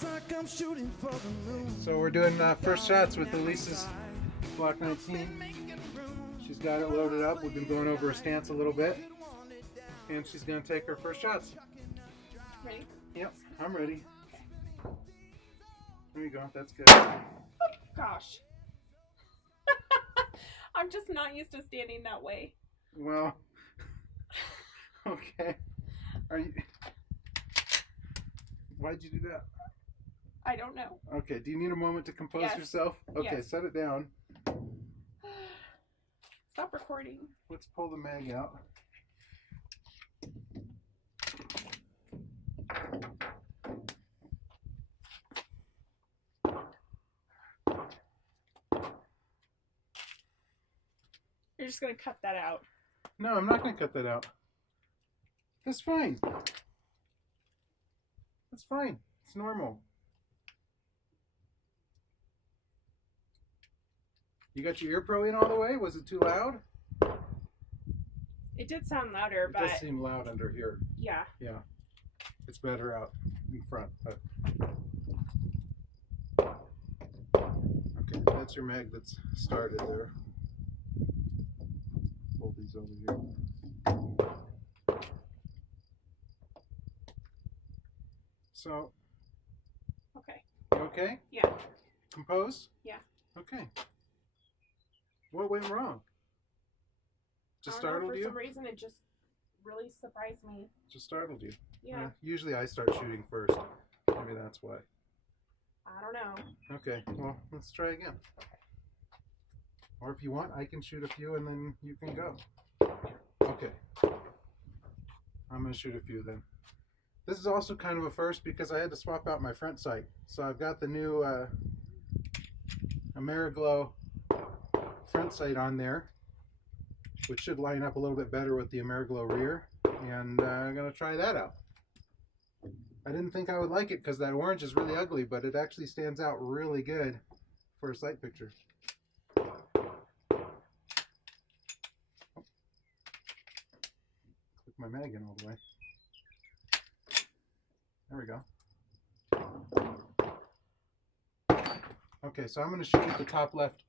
So we're doing first shots with Elise's Glock 19. She's got it loaded up. We've been going over her stance a little bit. And she's going to take her first shots. Ready? Yep, I'm ready. There you go. That's good. Oh, gosh. I'm just not used to standing that way. Well, okay. Are you... Why'd you do that? I don't know. Okay, do you need a moment to compose yourself? Okay, yes. Set it down. Stop recording. Let's pull the mag out. You're just going to cut that out. No, I'm not going to cut that out. That's fine. That's fine. It's normal. You got your ear pro in all the way? Was it too loud? It did sound louder, but... It does seem loud under here. Yeah. Yeah. It's better out in front. But... Okay, that's your mag that's started there. Hold these over here. So... Okay. Okay? Yeah. Compose? Yeah. Okay. What went wrong? Just startled you? For some reason, it just really surprised me. Just startled you? Yeah. Usually I start shooting first. Maybe that's why. I don't know. Okay, well, let's try again. Or if you want, I can shoot a few and then you can go. Okay. I'm going to shoot a few then. This is also kind of a first because I had to swap out my front sight. So I've got the new AmeriGlow front sight on there, which should line up a little bit better with the AmeriGlow rear, and I'm going to try that out. I didn't think I would like it because that orange is really ugly, but it actually stands out really good for a sight picture. Click my mag in all the way. There we go. Okay, so I'm going to shoot at the top left.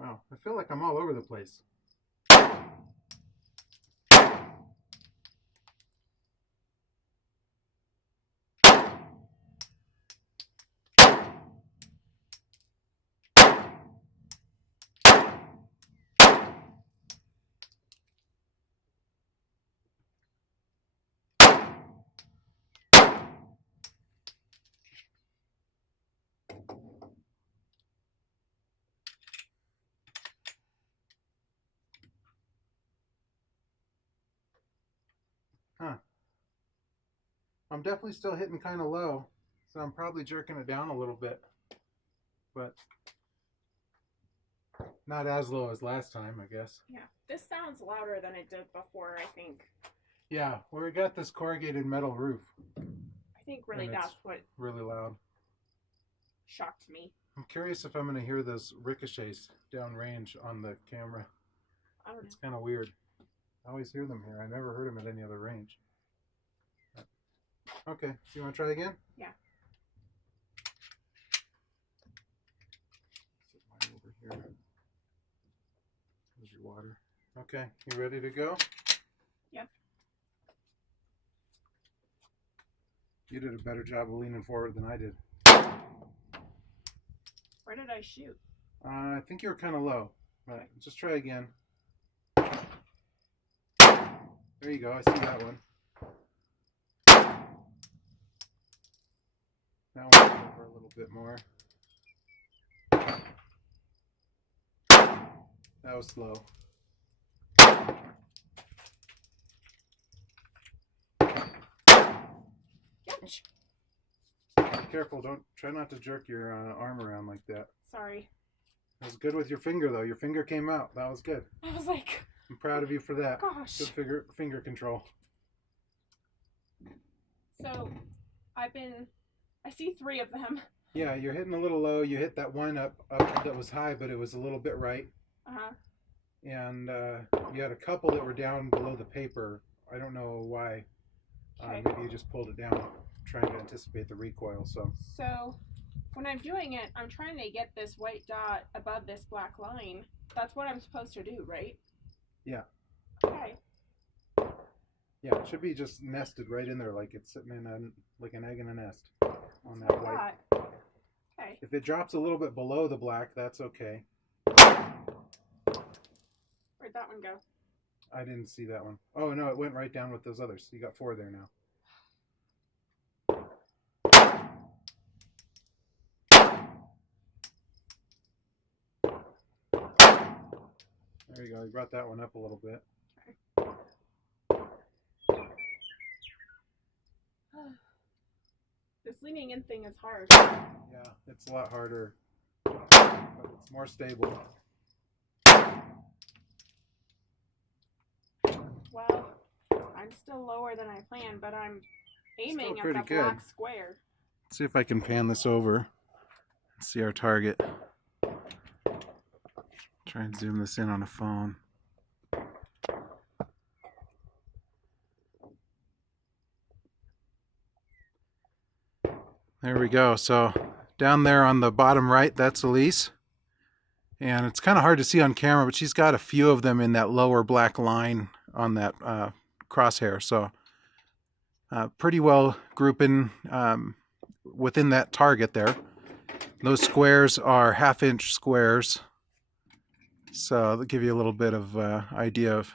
Wow, I feel like I'm all over the place. Huh. I'm definitely still hitting kind of low, so I'm probably jerking it down a little bit, but not as low as last time, I guess. Yeah, this sounds louder than it did before, I think. Yeah, well, we got this corrugated metal roof. I think really that's what really loud. Shocked me. I'm curious if I'm going to hear those ricochets downrange on the camera. I don't know. It's kind of weird. I always hear them here. I never heard them at any other range. Okay, so you want to try again? Yeah. Set mine over here. There's your water. Okay, you ready to go? Yeah. You did a better job of leaning forward than I did. Where did I shoot? I think you were kind of low, but just try again. There you go, I see that one. That one over a little bit more. That was slow. Ouch. Be careful, try not to jerk your arm around like that. Sorry. It was good with your finger though. Your finger came out. That was good. I was like, I'm proud of you for that. Gosh. Good finger control. So, I see 3 of them. Yeah, you're hitting a little low. You hit that one up that was high, but it was a little bit right. Uh-huh. And you had a couple that were down below the paper. I don't know why. Okay. Maybe you just pulled it down trying to anticipate the recoil. So, when I'm doing it, I'm trying to get this white dot above this black line. That's what I'm supposed to do, right? Yeah. Okay. Yeah, it should be just nested right in there, like it's sitting in like an egg in a nest on that white. Okay. If it drops a little bit below the black, that's okay. Where'd that one go? I didn't see that one. Oh no, it went right down with those others. You got 4 there now. There you go. You brought that one up a little bit. This leaning in thing is hard. Yeah, it's a lot harder, but it's more stable. Well, I'm still lower than I planned, but I'm aiming at the good. black square. Let's see if I can pan this over and see our target. Try and zoom this in on a phone. There we go. So down there on the bottom right, that's Elise. And it's kind of hard to see on camera, but she's got a few of them in that lower black line on that crosshair. So pretty well grouping within that target there. Those squares are 1/2-inch squares. So that'll give you a little bit of idea of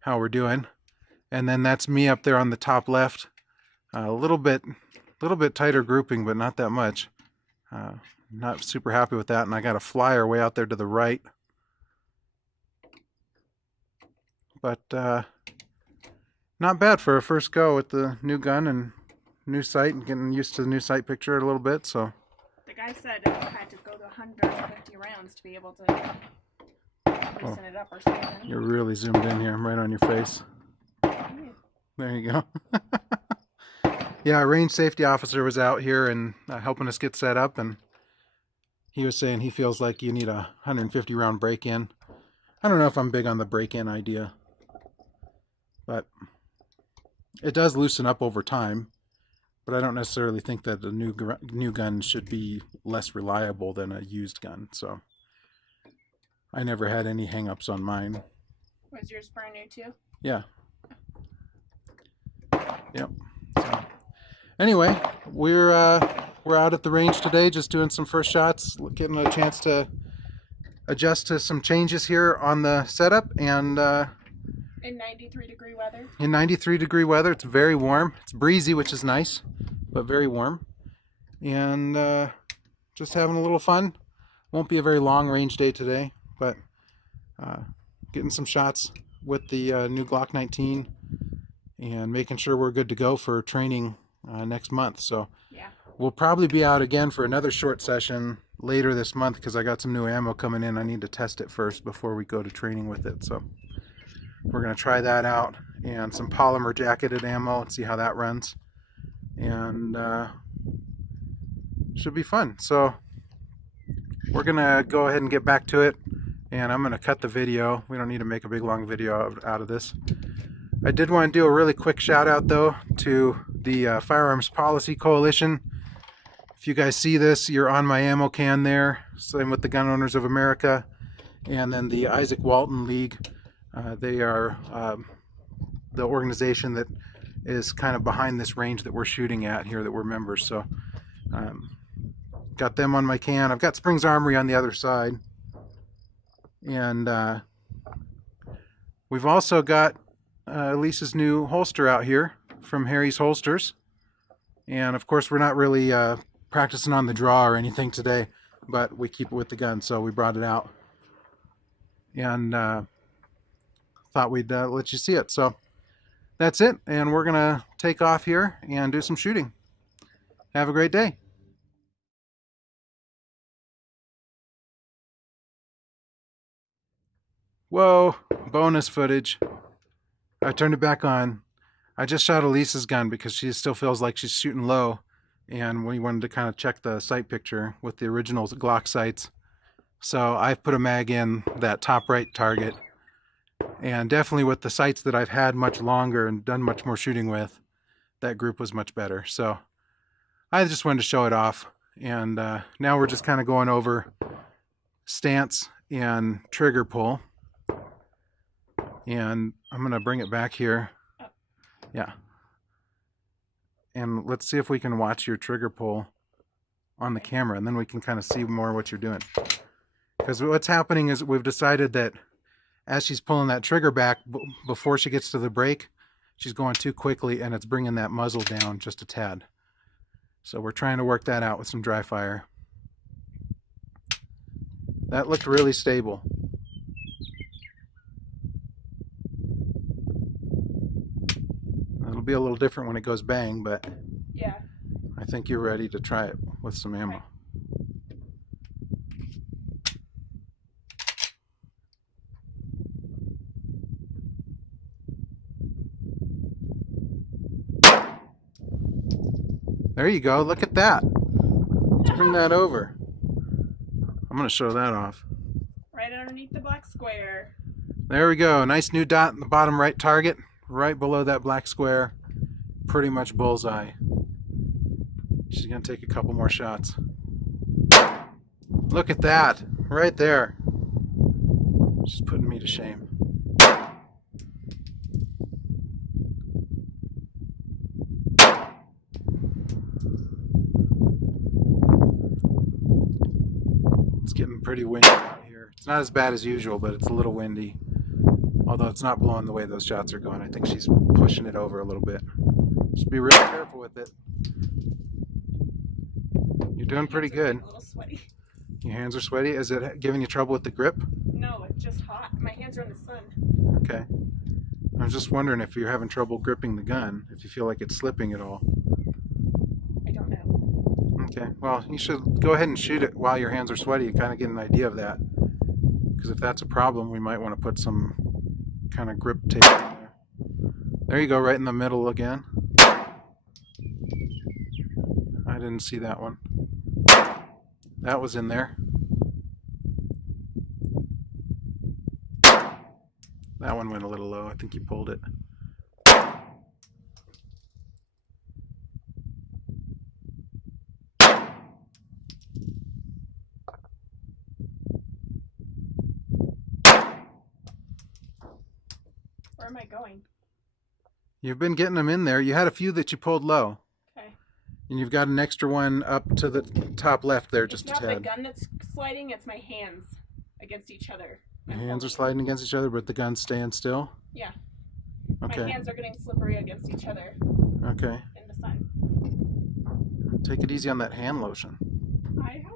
how we're doing. And then that's me up there on the top left. A little bit tighter grouping, but not that much. Not super happy with that. And I got a flyer way out there to the right. But not bad for a first go with the new gun and new sight and getting used to the new sight picture a little bit. So the guy said I had to go to 150 rounds to be able to loosen it up or something. You're really zoomed in here. I'm right on your face. There you go. Yeah, a range safety officer was out here and helping us get set up, and he was saying he feels like you need a 150 round break-in. I don't know if I'm big on the break-in idea, but it does loosen up over time. But I don't necessarily think that a new gun should be less reliable than a used gun. So I never had any hang-ups on mine. Was yours brand new too? Yeah. Yep. So anyway, we're out at the range today, just doing some first shots, getting a chance to adjust to some changes here on the setup, and in 93-degree weather. In 93-degree weather, it's very warm. It's breezy, which is nice, but very warm, and just having a little fun. Won't be a very long range day today, but getting some shots with the new Glock 19 and making sure we're good to go for training next month. So yeah, we'll probably be out again for another short session later this month because I got some new ammo coming in. I need to test it first before we go to training with it. So we're going to try that out, and some polymer jacketed ammo and see how that runs. And should be fun. So we're going to go ahead and get back to it, and I'm going to cut the video. We don't need to make a big long video out of this. I did want to do a really quick shout out though to the Firearms Policy Coalition. If you guys see this, you're on my ammo can there. Same with the Gun Owners of America, and then the Isaac Walton League. They are the organization that is kind of behind this range that we're shooting at here, that we're members. So got them on my can. I've got Springs Armory on the other side, and we've also got Elise's new holster out here from Harry's Holsters. And of course we're not really practicing on the draw or anything today, but we keep it with the gun, so we brought it out and thought we'd let you see it. So that's it, and we're gonna take off here and do some shooting. Have a great day. Whoa. bonus footage. I turned it back on. I just shot Elise's gun because she still feels like she's shooting low, and we wanted to kind of check the sight picture with the original Glock sights. So I've put a mag in that top right target, and definitely with the sights that I've had much longer and done much more shooting with, that group was much better. So I just wanted to show it off, and now we're just kind of going over stance and trigger pull. And I'm going to bring it back here. Yeah. And let's see if we can watch your trigger pull on the camera, and then we can kind of see more what you're doing. Because what's happening is we've decided that as she's pulling that trigger back, before she gets to the brake, she's going too quickly, and it's bringing that muzzle down just a tad. So we're trying to work that out with some dry fire. That looked really stable. It'll be a little different when it goes bang, but yeah, I think you're ready to try it with some ammo. There you go. Look at that. Let's bring that over. I'm going to show that off. Right underneath the black square. There we go. Nice new dot in the bottom right target. Right below that black square. Pretty much bullseye. She's going to take a couple more shots. Look at that. Right there. She's putting me to shame. It's getting pretty windy out here. It's not as bad as usual, but it's a little windy. Although it's not blowing the way those shots are going. I think she's pushing it over a little bit. Just be really careful with it. You're doing pretty good. A little sweaty. Your hands are sweaty? Is it giving you trouble with the grip? No, it's just hot. My hands are in the sun. Okay. I was just wondering if you're having trouble gripping the gun, if you feel like it's slipping at all. I don't know. Okay, well, you should go ahead and shoot it while your hands are sweaty and kind of get an idea of that. Because if that's a problem, we might want to put some kind of grip tape in there. There you go, right in the middle again. I didn't see that one. That was in there. That one went a little low. I think you pulled it. Where am I going? You've been getting them in there. You had a few that you pulled low. Okay. And you've got an extra one up to the top left there, just a tad. It's not the gun that's sliding, it's my hands against each other. Your hands are sliding against each other, but the gun's staying still? Yeah. Okay. My hands are getting slippery against each other. Okay. In the sun. Take it easy on that hand lotion. I have.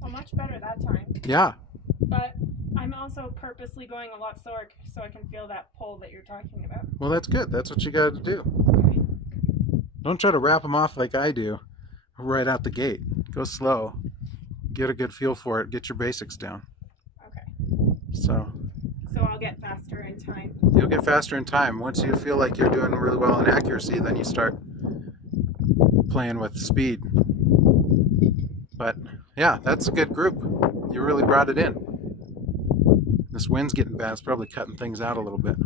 Well, much better that time. Yeah. But I'm also purposely going a lot slower so I can feel that pull that you're talking about. Well, that's good. That's what you got to do. Okay. Don't try to wrap them off like I do right out the gate. Go slow. Get a good feel for it. Get your basics down. Okay. So I'll get faster in time. You'll get faster in time. Once you feel like you're doing really well in accuracy, then you start playing with speed. But yeah, that's a good group. You really brought it in. This wind's getting bad. It's probably cutting things out a little bit.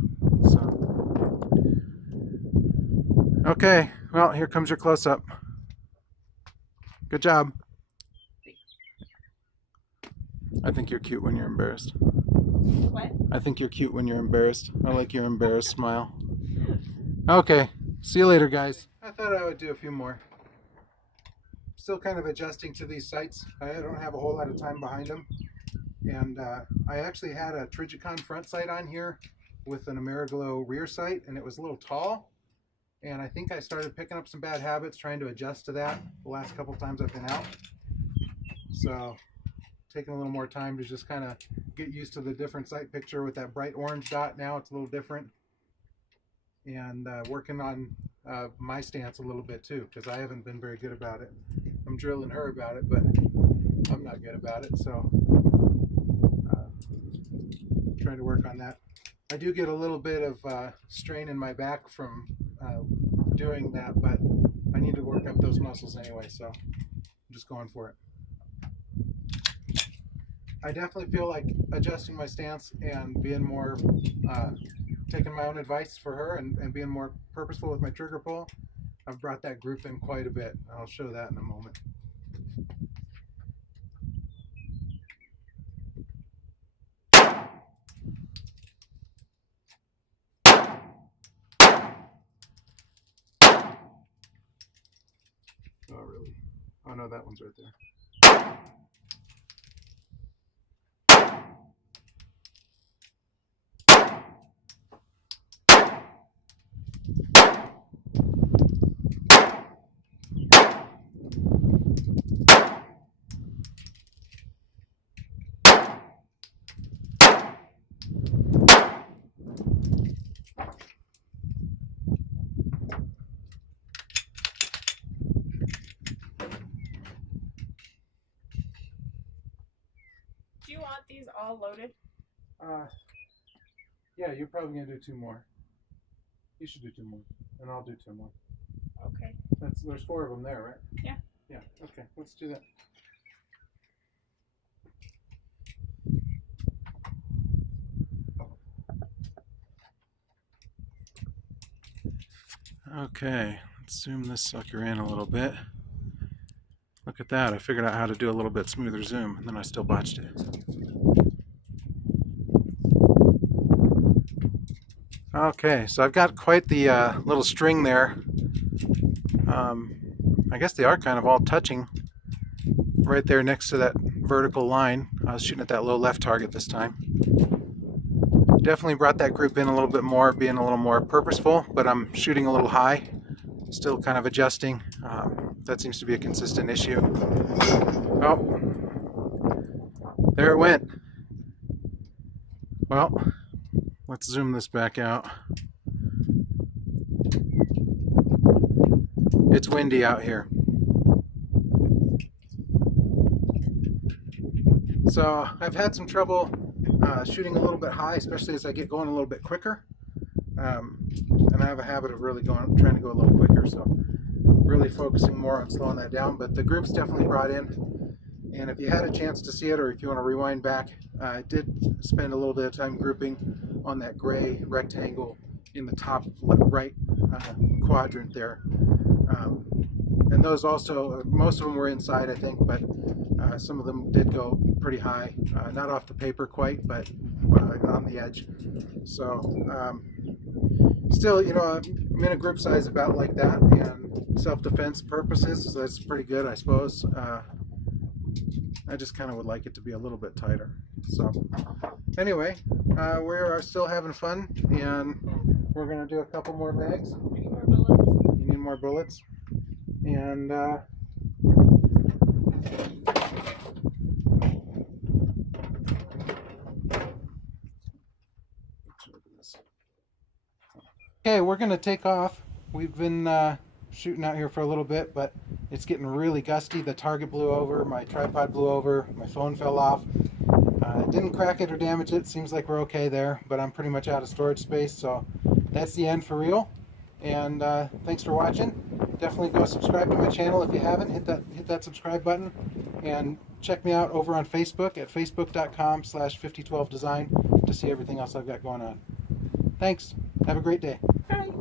So okay, well, here comes your close-up. Good job. I think you're cute when you're embarrassed. What? I think you're cute when you're embarrassed. I like your embarrassed smile. Okay, see you later, guys. I thought I would do a few more. Still kind of adjusting to these sights. I don't have a whole lot of time behind them. And I actually had a Trijicon front sight on here with an Ameriglow rear sight, and it was a little tall. And I think I started picking up some bad habits trying to adjust to that the last couple times I've been out. So taking a little more time to just kind of get used to the different sight picture with that bright orange dot. Now it's a little different. And working on my stance a little bit too, because I haven't been very good about it. I'm drilling her about it, but I'm not good about it, so trying to work on that. I do get a little bit of strain in my back from doing that, but I need to work up those muscles anyway, so I'm just going for it. I definitely feel like adjusting my stance and being more, taking my own advice for her and being more purposeful with my trigger pull. I've brought that group in quite a bit. I'll show that in a moment. Oh, really? Oh, no, that one's right there. Do you want these all loaded? Yeah, you're probably gonna do 2 more. You should do 2 more, and I'll do 2 more. Okay. There's 4 of them there, right? Yeah. Yeah. Okay, let's do that. Okay, let's zoom this sucker in a little bit. Look at that, I figured out how to do a little bit smoother zoom, and then I still botched it. Okay, so I've got quite the little string there. I guess they are kind of all touching right there next to that vertical line. I was shooting at that low left target this time. Definitely brought that group in a little bit more, being a little more purposeful, but I'm shooting a little high. Still kind of adjusting. That seems to be a consistent issue. Oh, there it went. Well, let's zoom this back out. It's windy out here. So I've had some trouble shooting a little bit high, especially as I get going a little bit quicker. And I have a habit of really trying to go a little quicker, so really focusing more on slowing that down. But the group's definitely brought in, and if you had a chance to see it, or if you want to rewind back, I did spend a little bit of time grouping on that gray rectangle in the top right quadrant there. And those also, most of them were inside, I think, but some of them did go pretty high, not off the paper quite, but on the edge. So still, you know, I'm in a group size about like that, and self-defense purposes, so that's pretty good, I suppose. I just kind of would like it to be a little bit tighter. So anyway, we are still having fun, and we're going to do a couple more bags. You need more bullets. You need more bullets. And okay, we're going to take off. We've been shooting out here for a little bit, but it's getting really gusty. The target blew over, my tripod blew over, my phone fell off. Didn't crack it or damage it. Seems like we're okay there, but I'm pretty much out of storage space, so that's the end for real. And thanks for watching. Definitely go subscribe to my channel if you haven't. Hit that subscribe button, and check me out over on Facebook at facebook.com/5012design to see everything else I've got going on. Thanks. Have a great day. Bye.